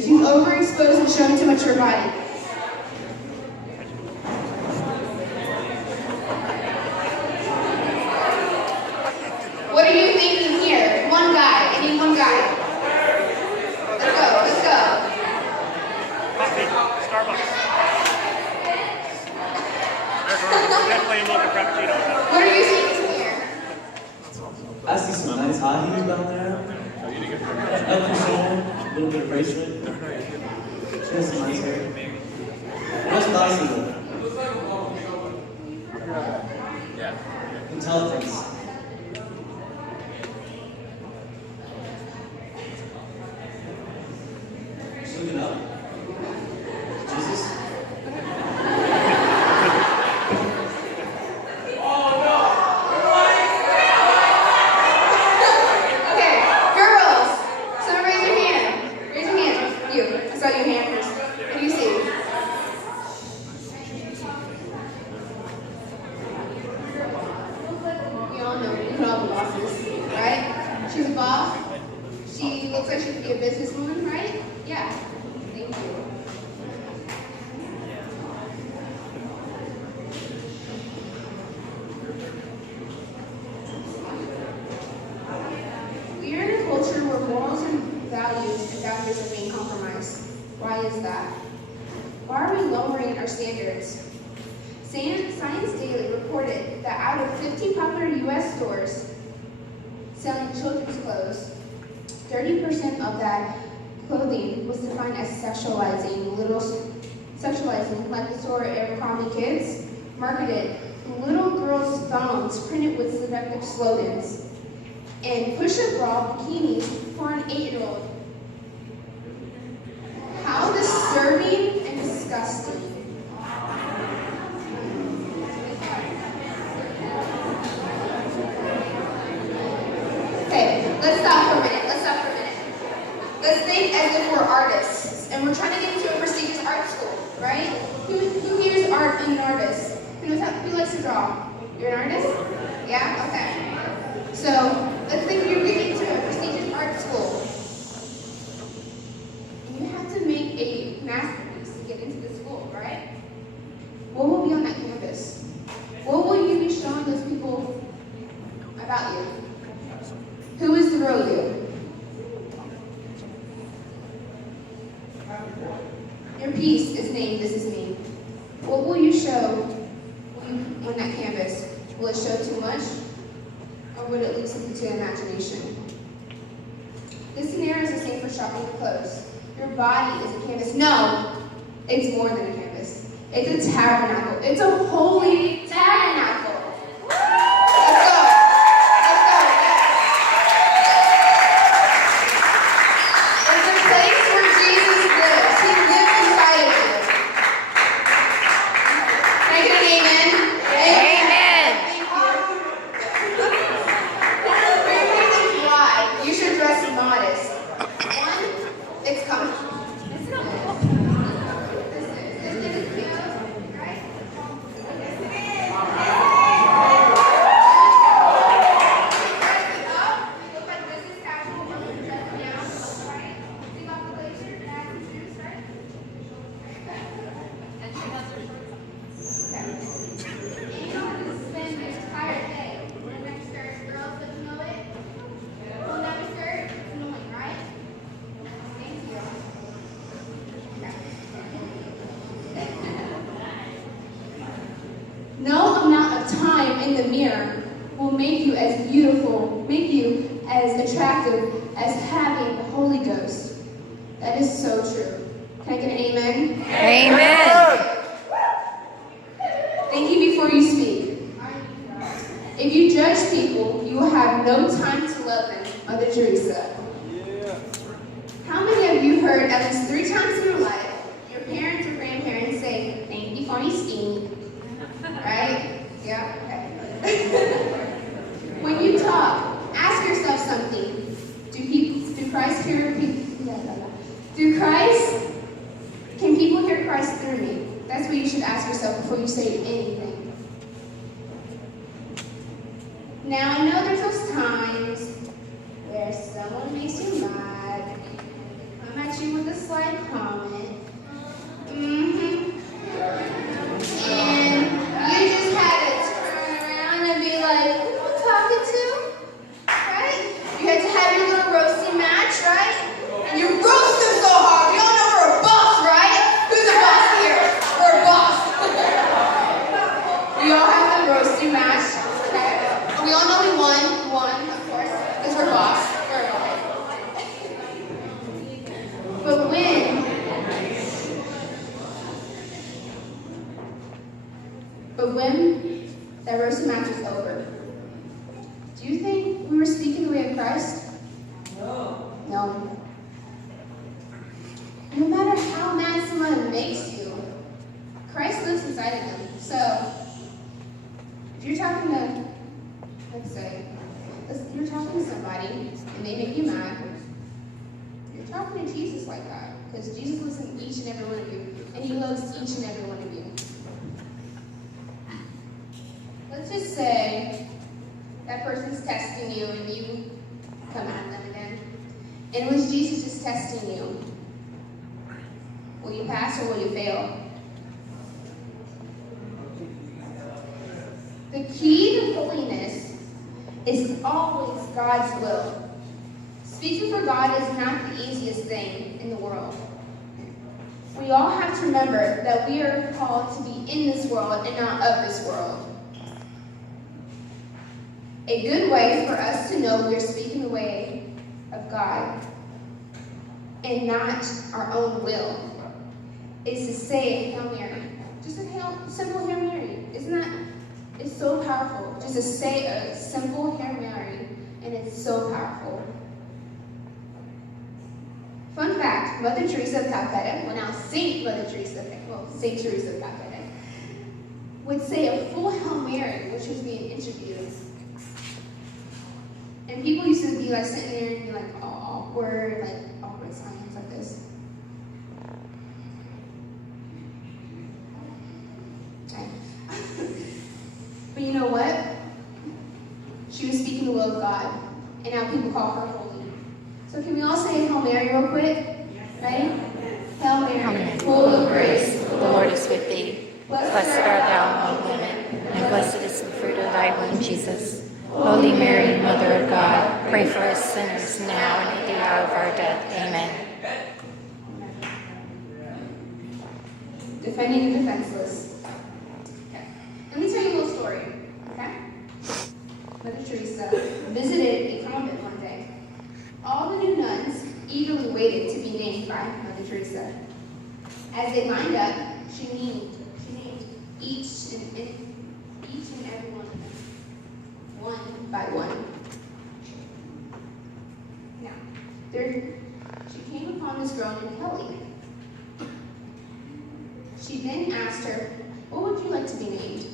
She's overexposed and showing too much of her body. What are you thinking here? One guy. I need one guy. Let's go. Let's go. Coffee. Starbucks. Definitely a mocha frappuccino. What are you thinking here? I see some nice high heels down there. Elton John, a little bit of bracelet. She has some nice hair. What's nicer though? Intelligence. Just look it up. Jesus. Okay, girls. Someone raise your hand. Raise your hand. You. I saw your hand first. What do you see? We all know we put all the bosses, right? She's a boss. She looks like she could be a businesswoman, right? Yeah. Thank you. We are in a culture where morals and values are being compromised. Why is that? Why are we lowering our standards? Science Daily reported that out of 50 popular U.S. stores selling children's clothes, 30% of that clothing was defined as sexualizing, like the store Abercrombie Kids marketed little girls' phones printed with seductive slogans, and push-up bra bikinis for an 8-year-old. How disturbing and disgusting. Okay, let's stop for a minute. Let's think as if we're artists, and we're trying to get into a prestigious art school, right? Who here is an artist? Who likes to draw? You're an artist? Yeah? Okay. So, let's think you're getting into a prestigious art school. And you have to make a masterpiece to get into the school, right? What will be on that canvas? What will you be showing those people about you? Who is the real you? Your piece is named This Is Me. What will you show on that canvas? Will it show too much? Or would it leave something to the imagination? This scenario is the same for shopping for clothes. Your body is a canvas. No, it's more than a canvas. It's a tabernacle. It's a holy tabernacle. Let's go. It's a place where Jesus lives. He lives inside of you. Can I get an amen? Amen. Three reasons why you should dress modest. One, it's comfortable. This is cute, right? No amount of time in the mirror will make you as beautiful, make you as attractive as having the Holy Ghost. That is so true. Can I get an amen? Amen. Think you before you speak. If you judge people, you will have no time to love them. Mother Teresa. How many of you heard at least 3 times in your life your parents or grandparents say, "Thank you for your stink"? Right? Yeah? Okay. When you talk, ask yourself something. Do Christ hear people? Can people hear Christ through me? That's what you should ask yourself before you say anything. Now, I know there's those times where someone makes you mad, come at at you with a slight comment. Mm-hmm. And you just had to turn around and be like, who am I talking to? Right? You had to have your little roasting match, right? And you roast them so hard. We all know we're a boss, right? Who's a boss here? We're a boss. We all have the roasting match, okay? And we all know we won, of course, because we're boss. We're a boss. But when that roasting match was over, do you think we were speaking the way of Christ? No. No. No matter how mad someone makes you, Christ lives inside of them. So, if you're talking to, let's say, you're talking to somebody and they make you mad, you're talking to Jesus like that. Because Jesus lives in each and every one of you, and he loves each and every one of you. Let's just say that person's testing you and you come at them again. And it was Jesus just testing you. Will you pass or will you fail? The key to holiness is always God's will. Speaking for God is not the easiest thing in the world. We all have to remember that we are called to be in this world and not of this world. A good way for us to know we are speaking the way of God and not our own will is to say a Hail Mary. Just a simple Hail Mary. It's so powerful. Just to say a simple Hail Mary, and it's so powerful. Fun fact, Mother Teresa of Calcutta, well now Saint Teresa of Calcutta, would say a full Hail Mary, which was being interviewed. And people used to be like sitting there and be like all awkward silence like this. Okay. But you know what? She was speaking the will of God, and now people call her holy. So can we all say Hail Mary real quick? Ready? Hail Mary, full of grace, the Lord is with thee. Blessed art thou among women, and blessed is the fruit of thy womb, Jesus. Holy Mary, Mother of God, pray for us sinners now and at the hour of our death. Amen. Defending the defenseless. Okay. Let me tell you a little story. Okay? Mother Teresa visited a convent one day. All the new nuns eagerly waited to be named by Mother Teresa. As they lined up, she named each and every one of them, one by one. Now, she came upon this girl named Kelly. She then asked her, "What would you like to be named?"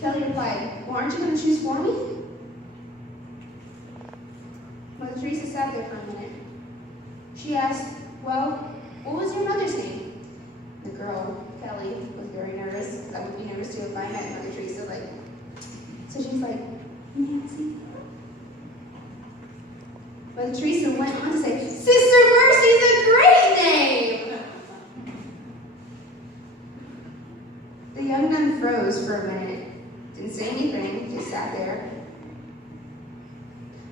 Kelly replied, "Well, aren't you going to choose for me?" Mother Teresa sat there for a minute. She asked, "Well, what was your mother's name?" The girl, Kelly, was very nervous, because I would be nervous too if I met Mother Teresa. So she's like, "Nancy." Mother Teresa went on to say, "Sister Mercy's a great name!" The young nun froze for a minute, didn't say anything, just sat there.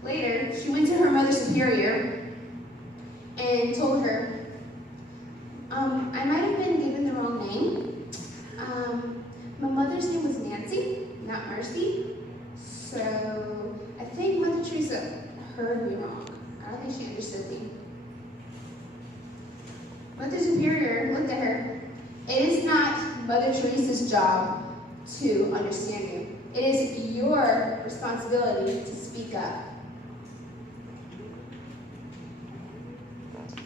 Later, she went to her Mother Superior and told her, I might have been given the wrong name. My mother's name was Nancy, not Mercy. So I think Mother Teresa heard me wrong. I don't think she understood me. Mother Superior looked at her. It is not Mother Teresa's job to understand you. It is your responsibility to speak up.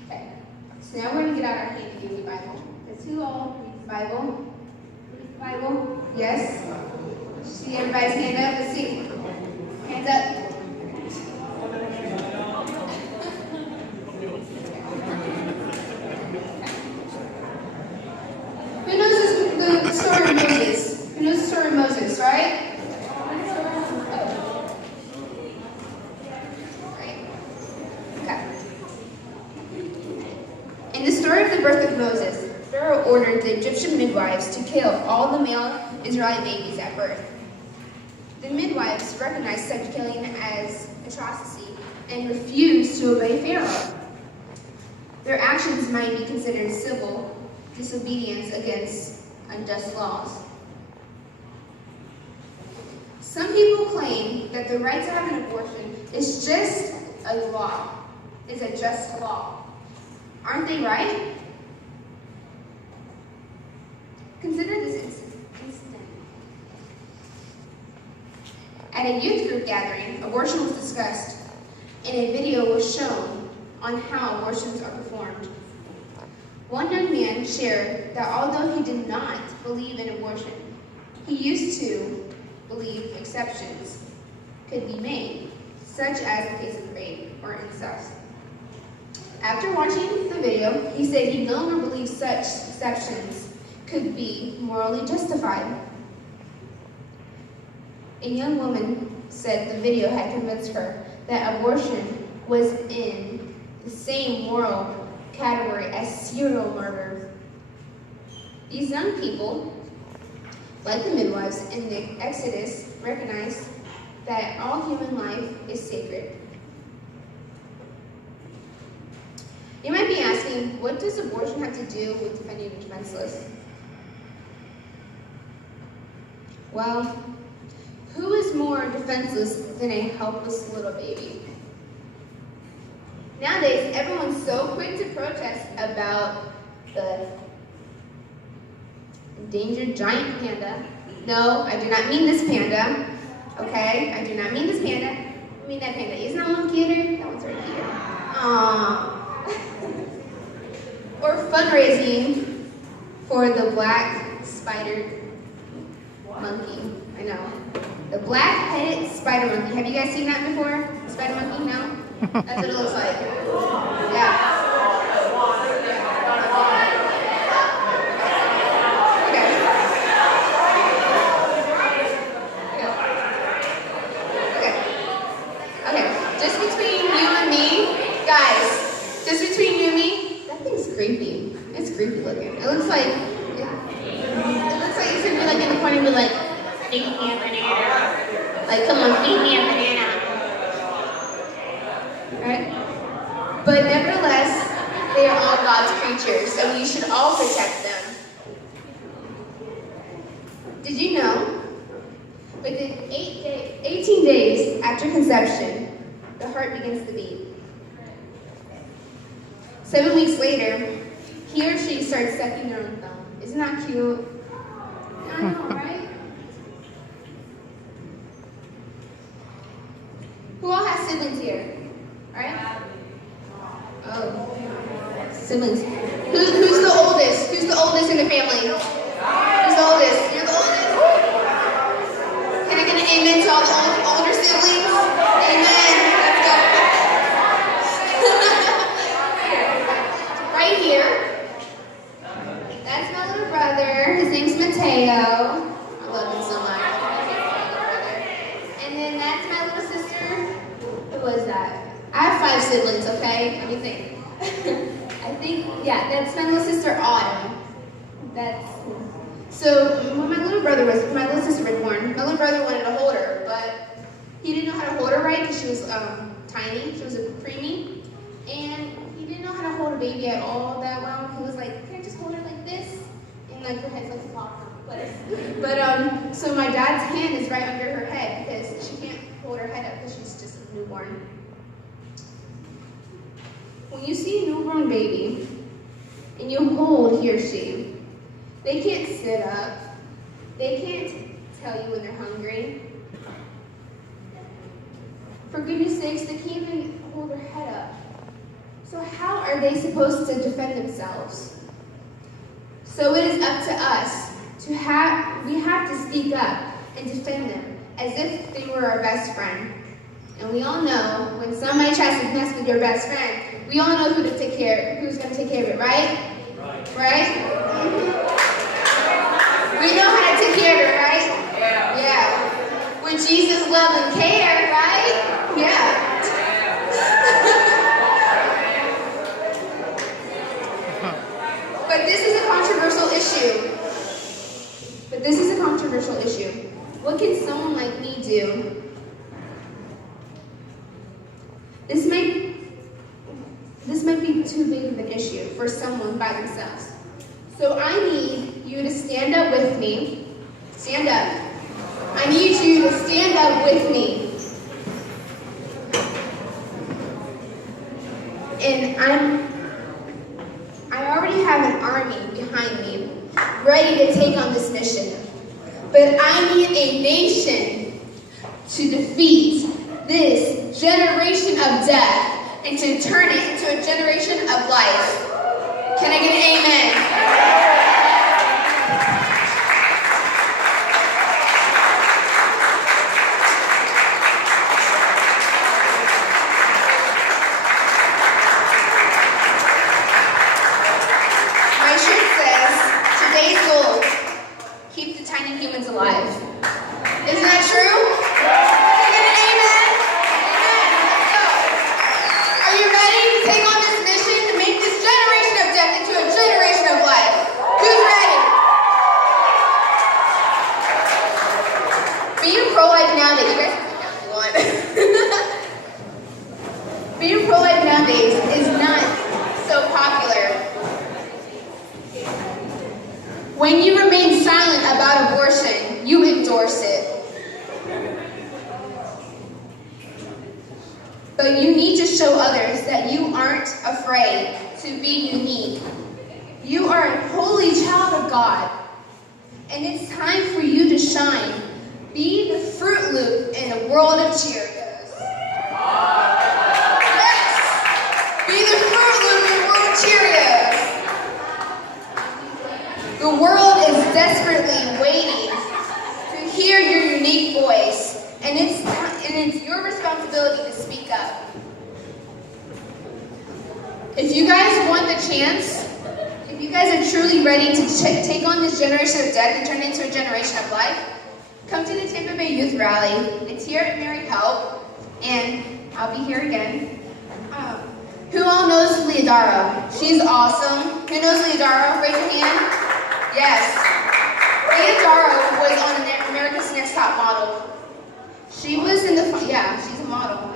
Okay, so now we're going to get out our handy Bible. Let's who all reads the Bible? Bible? Yes? See everybody's hand up? Let's see. Hands up. Who knows the story of Moses? Who knows the story of Moses, right? Right. Okay. of the birth of Moses, Pharaoh ordered the Egyptian midwives to kill all the male Israelite babies at birth. The midwives recognized such killing as atrocity and refused to obey Pharaoh. Their actions might be considered civil disobedience against unjust laws. Some people claim that the right to have an abortion is just a law, is a just law. Aren't they right? Consider this incident. At a youth group gathering, abortion was discussed, and a video was shown on how abortions are performed. One young man shared that although he did not believe in abortion, he used to believe exceptions could be made, such as the case of rape or incest. After watching the video, he said he no longer believes such exceptions could be morally justified. A young woman said the video had convinced her that abortion was in the same moral category as serial murder. These young people, like the midwives in the Exodus, recognize that all human life is sacred. You might be asking, what does abortion have to do with defending the defenseless? Well, who is more defenseless than a helpless little baby? Nowadays, everyone's so quick to protest about the endangered giant panda. No, I do not mean this panda. Okay? I do not mean this panda. I mean that panda. Isn't that one cuter? That one's right here. Aww. Or fundraising for the black spider monkey. I know. The black-headed spider monkey. Have you guys seen that before? Spider monkey? No? That's what it looks like. Yeah. Okay. Just between you and me, guys, just between you and me, that thing's creepy. It's creepy looking. It looks like it's gonna be like in the corner and be like, feed me a banana. Like, come on, feed me a banana. Right? But nevertheless, they are all God's creatures, and we should all protect them. Did you know? Within 18 days after conception, the heart begins to beat. 7 weeks later, he or she starts sucking their own thumb. Isn't that cute? I know, right? Who all has siblings here? Right? Oh, siblings. Who's the oldest? Who's the oldest in the family? Who's the oldest? You're the oldest? Can I get an amen to all the older siblings? Amen. Let's go. Right here. That's my little brother. His name's Mateo. I love him so much. And then that's my little sister. Who was that? I have 5 siblings, okay? Let me think. That's my little sister Autumn. So when my little sister was born, my little brother wanted to hold her, but he didn't know how to hold her right because she was tiny. She was a preemie, and he didn't know how to hold a baby at all that well. He was like, "Can I just hold her like this?" And like her head's like popped on the place. But so my dad's hand is right under her head because she can't hold her head up because she's just a newborn. When you see a newborn baby and you hold he or she, they can't sit up. They can't tell you when they're hungry. For goodness sakes, they can't even hold their head up. So how are they supposed to defend themselves? So it is up to us we have to speak up and defend them as if they were our best friend. And we all know when somebody tries to mess with your best friend, we all know who's going to take care of it, right? Right? Mm-hmm. We know how to take care of it, right? Yeah. With Jesus' love and care, right? Yeah. But this is a controversial issue. What can someone like me do? This might be too big of an issue for someone by themselves. So I need you to stand up with me. Stand up. I need you to stand up with me. And I already have an army behind me, ready to take on this mission. But I need a nation to defeat this generation of death and to turn it into a generation of life. Can I get an amen? My shirt says, today's goal, keep the tiny humans alive. Isn't that true? Can I get an amen? Amen. Let's go. Are you ready to take on this mission to make this generation of death into a generation of life? Who's ready? Being pro-life nowadays, you guys can come down if you want. Being pro-life nowadays is not so popular. When you remain silent about abortion, you endorse it. But you need to show others that you aren't afraid to be unique. You are a holy child of God, and it's time for you to shine. Be the Fruit Loop in a world of Cheerios. Yes! Be the Fruit Loop in a world of Cheerios. The world is desperately waiting to hear your unique voice, and it's your responsibility to speak up. If you guys want the chance, if you guys are truly ready to take on this generation of death and turn it into a generation of life, come to the Tampa Bay Youth Rally. It's here at Mary Help, and I'll be here again. Who all knows Lia Marrero? She's awesome. Who knows Lia Marrero? Raise your hand. Yes. Lia Marrero was on America's Next Top Model. She was in the, yeah, she's a model.